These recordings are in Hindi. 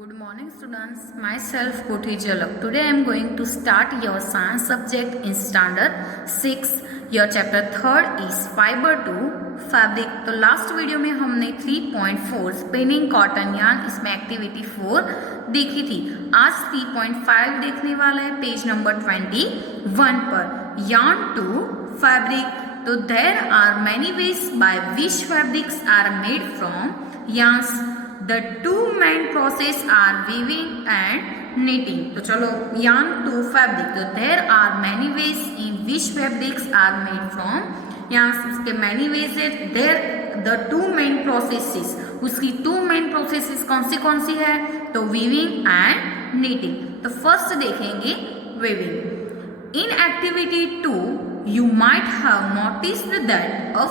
Good morning students, myself Koti Jalak. Today I am going to start your science subject in standard 6. Your chapter 3rd is fiber to fabric. तो लास्ट वीडियो में हमने 3.4 स्पिनिंग कॉटन यार्न इसमें एक्टिविटी 4 देखी थी. आज 3.5 देखने वाला है पेज नंबर 21 पर. Yarn to fabric. तो there are many ways by which fabrics are made from yarns. The two main process are weaving and knitting. तो चलो yarn to fabric. तो there are many ways in which fabrics are made from yarns. उसके many ways है. There the two main processes. उसकी two main processes कौन सी है? तो weaving and knitting. तो first देखेंगे weaving. In activity 2 you might have noticed that a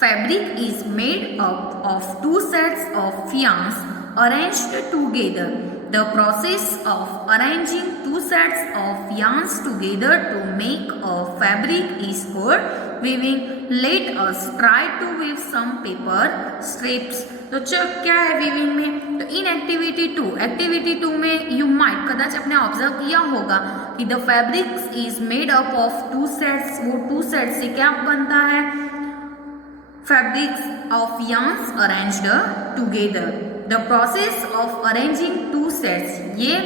fabric is made up of two sets of yarns arranged together. The process of arranging two sets of yarns together to make a fabric is called weaving. Let us try to weave some paper strips. तो क्या है वीविंग में? तो इन एक्टिविटी 2 में यू माइट कदाच आपने ऑब्जर्व किया होगा कि the fabric is made up of two sets. वो टू सेट्स से क्या बनता है? Fabrics of yarns arranged together. The process of arranging two sets. ये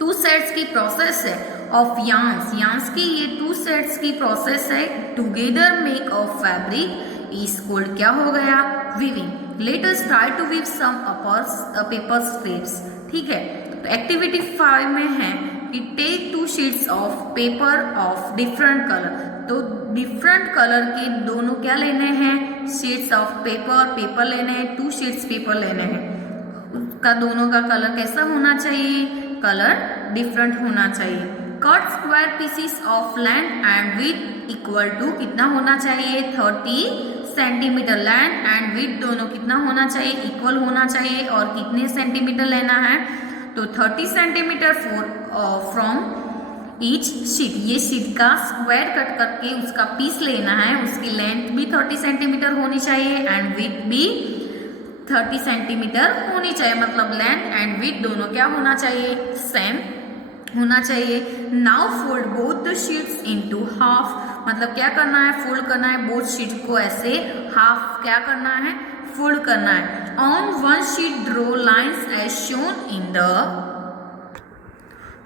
two sets की process है. Of yarns की ये two sets की process है. Together make a fabric is called क्या हो गया? Weaving. Let us try to weave some paper strips. ठीक है. तो एक्टिविटी 5 में है कि take 2 sheets of paper of different colour. तो डिफरेंट कलर के दोनों क्या लेने हैं? शीट्स ऑफ पेपर लेने हैं. 2 शीट्स पेपर लेने हैं. उसका दोनों का कलर कैसा होना चाहिए? कलर डिफरेंट होना चाहिए. Cut square pieces of length and width equal to कितना होना चाहिए? 30 सेंटीमीटर. लेंथ एंड विड्थ दोनों कितना होना चाहिए? इक्वल होना चाहिए. और कितने सेंटीमीटर लेना है? तो 30 सेंटीमीटर फ्रॉम ईच शीट. ये शीट का स्क्वायर कट करके उसका पीस लेना है. उसकी लेंथ भी 30 सेंटीमीटर होनी चाहिए एंड विड्थ भी 30 सेंटीमीटर होनी चाहिए. मतलब लेंथ एंड विड्थ दोनों क्या होना चाहिए? सेम होना चाहिए. Now fold both the sheets into half. मतलब क्या करना है? फोल्ड करना है. बोथ शीट को ऐसे हाफ क्या करना है? फोल्ड करना है. On one sheet draw lines as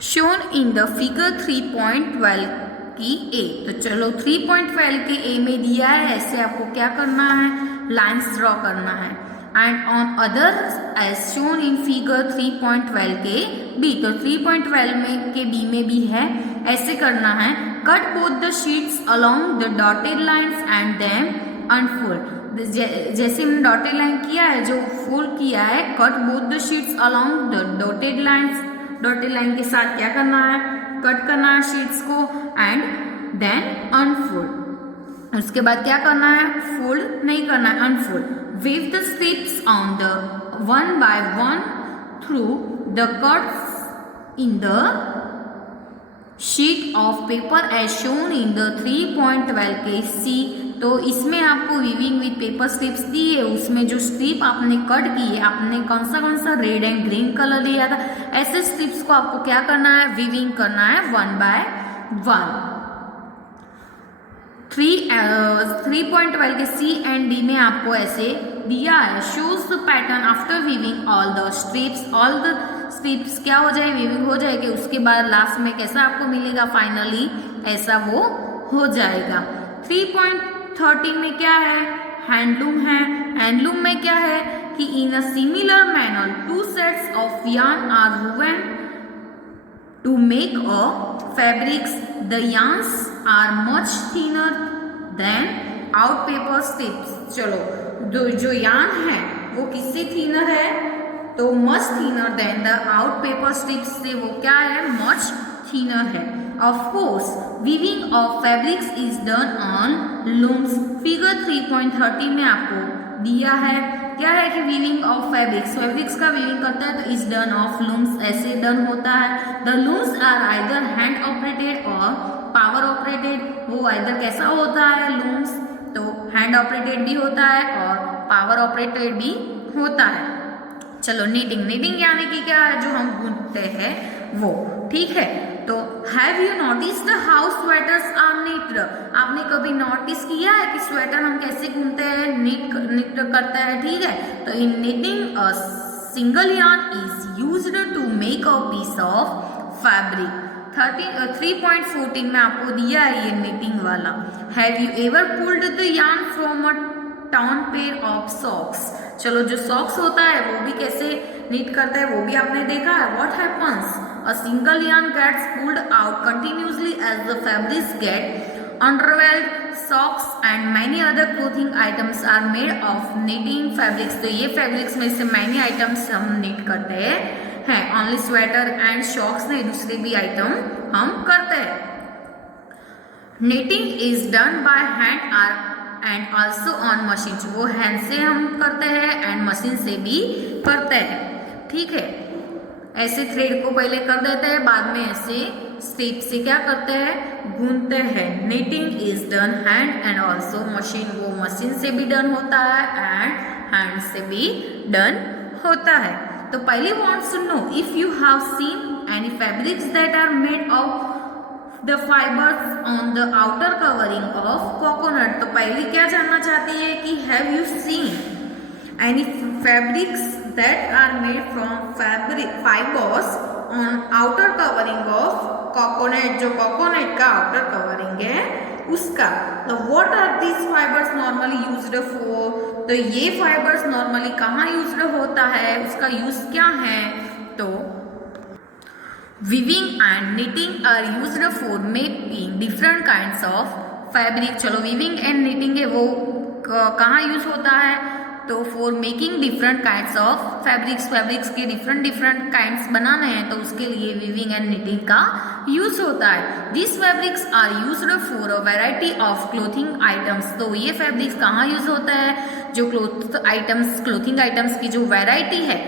shown in the figure 3.12 की ए. तो चलो 3.12 के ए में दिया है ऐसे आपको क्या करना है? लाइन्स ड्रॉ करना है. And on other as shown in figure 3.12 के बी. तो 3.12 में के बी में भी है ऐसे करना है. Cut both the sheets along the dotted lines and then unfold. जैसे हमने डॉटेड लाइन किया है, जो फोल्ड किया है, cut both the sheets along the dotted lines. Dotted line के साथ क्या करना है? कट करना है शीट्स को एंड देन अनफोल्ड. उसके बाद क्या करना है? फोल्ड नहीं करना है, unfold. Weave the strips on the one by one through the cuts in the sheet of paper as shown in the 3.12 के सी. तो इसमें आपको वीविंग विथ पेपर स्ट्रिप्स दी है. उसमें जो स्ट्रिप आपने कट की है, आपने कौन सा रेड एंड ग्रीन कलर लिया था. ऐसे स्ट्रिप्स को आपको क्या करना है? वीविंग करना है 1 बाय 1. 3.12 के सी एंड डी में आपको ऐसे दिया है. Shows the pattern after weaving all the strips. All the strips क्या हो जाए? वीविंग हो जाएगी. उसके बाद लास्ट में कैसा आपको मिलेगा? फाइनली ऐसा वो हो जाएगा. 3.13 में क्या है? हैंडलूम है. हैंडलूम में क्या है कि in a similar manner 2 sets of yarn are woven to make a fabrics. The yarns are much thinner than our paper strips. चलो जो yarn है वो किससे थिनर है? तो much thinner than the our paper strips से वो क्या है? मच थिनर है. Of course, weaving of fabrics is done on looms. Figure 3.13 में आपको दिया है क्या है कि weaving of fabrics का weaving करता है तो is done of looms. ऐसे डन होता है. The looms are either hand operated or power operated. वो either कैसा होता है? looms तो hand operated भी होता है और power operated भी होता है. चलो नीटिंग यानी कि क्या है, जो हम गूंथते हैं वो, ठीक है। तो have you notice the how sweaters are neat, आपने कभी नोटिस किया है कि स्वेटर हम कैसे गूंथते हैं, नीट करते हैं, ठीक है। तो in knitting a single yarn is used to make a piece of fabric. 3.14 में आपको दिया है ये नीटिंग वाला। Have you ever pulled the yarn from a torn pair of socks, चलो जो सॉक्स होता है वो भी कैसे नीट करता है वो भी आपने देखा है। What happens, a single yarn gets pulled out continuously as the fabrics get unraveled. Socks and many other clothing items are made of knitting fabrics, तो ये fabrics में से many items हम knit करते हैं। ओनली स्वेटर एंड शॉक्स नहीं, दूसरे भी आइटम हम करते हैं। knitting is done by hand and also on machine, वो हैंड से हम करते हैं एंड मशीन से भी करते हैं, ठीक है। ऐसे थ्रेड को पहले कर देते हैं, बाद में ऐसे स्टेप से क्या करते हैं, गूंथते हैं। knitting is done hand and also machine, वो मशीन से भी डन होता है एंड हैंड से भी डन होता है। तो पहले wants to know if you have seen any fabrics that are made of the fibers on the outer covering of coconut, तो पहले क्या जानना चाहती है कि have you seen any fabrics that are made from fibers on outer covering of coconut, जो coconut का outer covering है उसका। तो what are these fibers normally used for, तो ये fibers normally कहाँ used होता है, उसका use क्या है। तो weaving and knitting are used for making different kinds of fabric, चलो weaving and knitting है वो कहाँ यूज होता है, तो for making different kinds of fabrics के different kinds बनाने हैं तो उसके लिए weaving and knitting का यूज होता है। These fabrics are used for a variety of clothing items, तो ये fabrics कहाँ यूज होता है, जो clothing items की जो variety है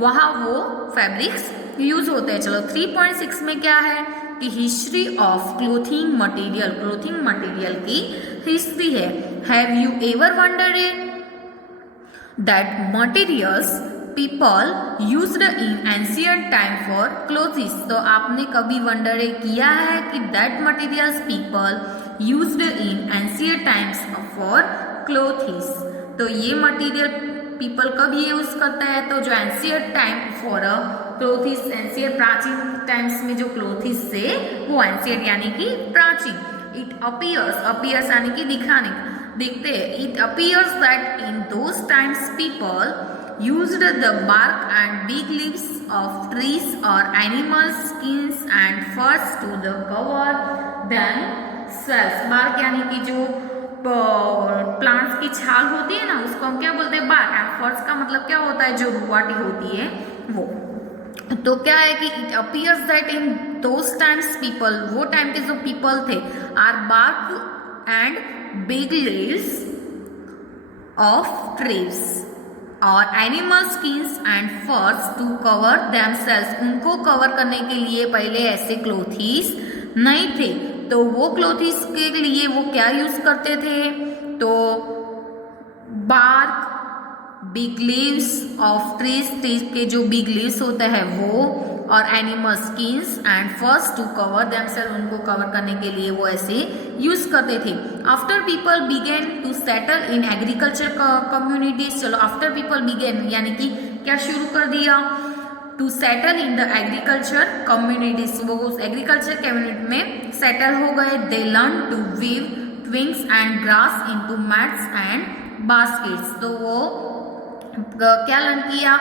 वहाँ वो fabrics यूज होते हैं। चलो 3.6 में क्या है कि हिस्ट्री ऑफ क्लोथिंग मटेरियल की हिस्ट्री है। Have you ever wondered that materials people used in ancient time for clothes, तो आपने कभी वंडर किया है कि that materials people used in ancient times for clothes, तो ये मटेरियल पीपल कब यूज करता है, तो जो ancient time for a clothes, ancient प्राचीन टाइम्स में जो क्लोथिस से वो एंशिएंट यानी कि प्राचीन। इट अपीयर्स यानी कि देखते हैं। It appears that in those times people used the bark and big leaves of trees और animal skins and furs to the cover themselves. Bark यानी कि जो प्लांट्स की छाल होती है ना उसको हम क्या बोलते हैं, बार्क। एंड फर्स का मतलब क्या होता है, जो रुआटी होती है वो। तो क्या है कि it appears that in those times people, वो टाइम के जो पीपल थे, are bark and big leaves of trees और animal skins and furs to cover themselves, उनको कवर करने के लिए पहले ऐसे क्लोथीस नहीं थे, तो वो क्लोथीस के लिए वो क्या यूज करते थे, तो bark, big leaves of trees के जो बिग लीव्स होते हैं वो, और animal skins and furs to cover themselves, उनको कवर करने के लिए वो ऐसे यूज करते थे। After people began to settle in agriculture communities, चलो आफ्टर पीपल बिगेन यानी कि क्या शुरू कर दिया, to settle in the agriculture communities, वो उस एग्रीकल्चर कम्युनिटी में सेटल हो गए। They learn to weave twigs and grass into mats and baskets, तो वो क्या लर्न किया,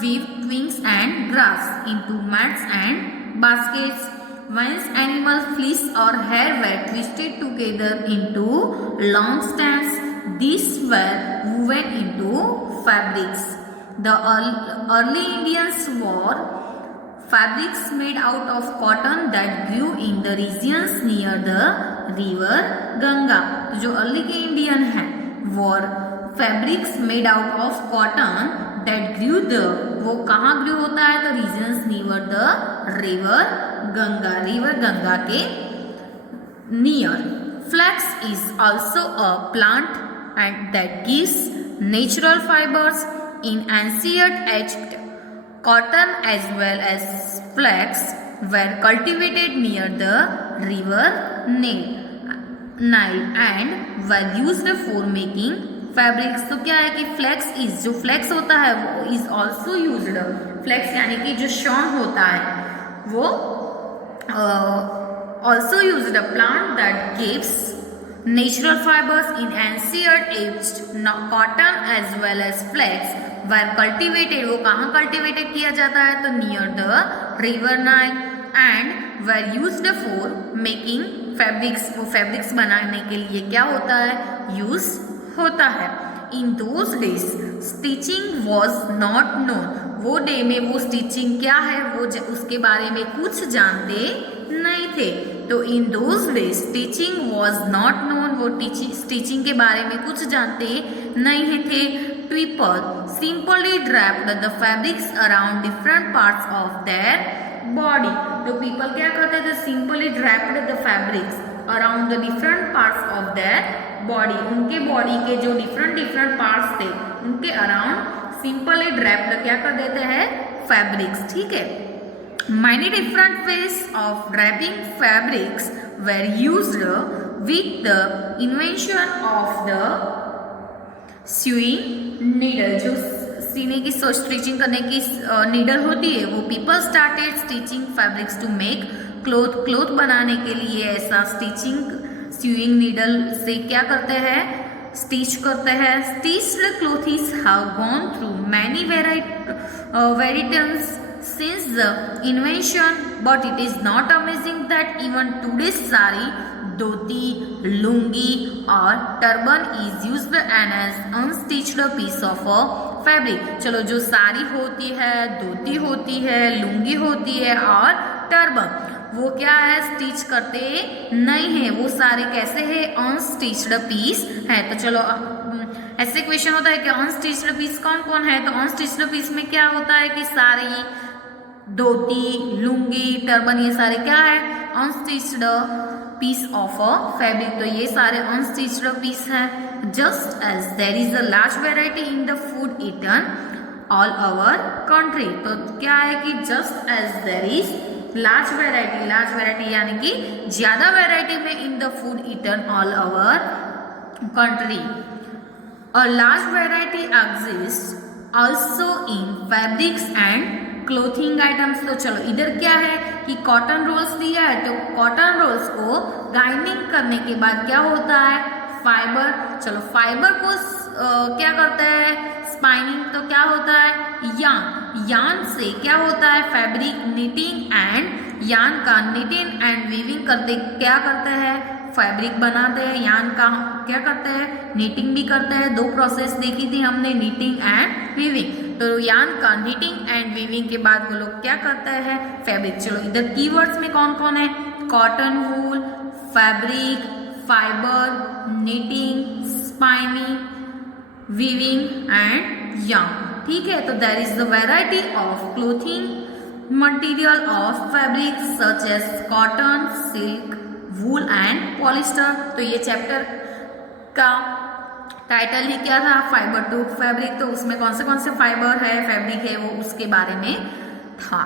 weave twigs and grass into mats and baskets. Once animal fleece or hair were twisted together into long strands, these were woven into fabrics. The early Indians wore fabrics made out of cotton that grew in the regions near the river Ganga. जो अर्ली के इंडियन हैं wore fabrics made out of cotton that grew the, वो कहाँ ग्रू होता है, तो regions near the river Ganga के near. Flax is also a plant and that gives natural fibres in ancient age cotton as well as flax were cultivated near the river Nile and were used for making fabrics. तो क्या है कि फ्लेक्स इज, जो फ्लेक्स होता है वो इज ऑल्सो यूज्ड, फ्लेक्स यानी कि जो शॉन होता है वो also used a plant that gives natural fibers in ancient aged cotton as well as flax were cultivated. वो कहाँ cultivated किया जाता है तो near the river Nile and were used for making fabrics. वो fabrics बनाने के लिए क्या होता है यूज होता है. In those days stitching was not known. वो डे में वो स्टिचिंग क्या है वो उसके बारे में कुछ जानते नहीं थे. तो in those days stitching was not known, वो स्टिचिंग के बारे में कुछ जानते नहीं थे. People simply draped the fabrics around different parts of their body. तो पीपल क्या करते थे, simply draped the fabrics around the different parts of their body. उनके बॉडी के जो डिफरेंट पार्ट्स थे उनके अराउंड सिंपली ड्रैप्ड क्या कर देते हैं फैब्रिक्स. ठीक है. Many different ways of draping fabrics were used with the invention of the sewing needle. जो सीने की स्टिचिंग करने की नीडल होती है वो people started stitching fabrics to make cloth बनाने के लिए ऐसा स्यूइंग नीडल से क्या करते हैं स्टिच करते हैं. Stitched clothes have gone through many varieties since the invention, but it is not amazing that even today's sari, dhoti, lungi or turban is used and as unstitched piece of a fabric. चलो जो साड़ी होती है, धोती होती है, लुंगी होती है और टर्बन वो क्या है स्टिच करते नहीं है. वो सारे कैसे है अनस्टिच्ड पीस है. तो चलो ऐसे क्वेश्चन होता है कि अनस्टिच्ड पीस कौन कौन है. तो अनस्टिच्ड पीस में क्या होता है कि साड़ी, धोती, लुंगी, टर्बन ये सारे क्या है unstitched piece of a fabric. तो ये सारे अनस्टिच्ड पीस है. Just as there is a large variety in the food eaten all over country. तो क्या है कि just as there is large variety यानी कि ज्यादा वेराइटी में in the food eaten all over country. A large variety exist also in fabrics and clothing items. तो चलो इधर क्या है कि कॉटन रोल्स दिया है. तो कॉटन रोल्स को गाइनिंग करने के बाद क्या होता है फाइबर. चलो फाइबर को क्या करता है स्पाइनिंग. तो क्या होता है यान से क्या होता है फैब्रिक नीटिंग एंड यान का नीटिंग एंड वीविंग करते क्या करते हैं फैब्रिक बनाते हैं. यान का क्या करते हैं नीटिंग भी करते हैं. दो प्रोसेस देखी थी हमने नीटिंग एंड वीविंग. तो यान का नीटिंग एंड वीविंग के बाद वो लोग क्या करते हैं फैब्रिक. चलो इधर कीवर्ड्स में कौन कौन है cotton, wool, fabric, fibre, knitting, spinning, weaving and yarn. ठीक है. तो there is the variety of clothing material of fabric such as cotton, silk, wool and polyester. तो ये चैप्टर का टाइटल ही क्या था फाइबर टू फैब्रिक. तो उसमें कौन से फाइबर है फैब्रिक है वो उसके बारे में था.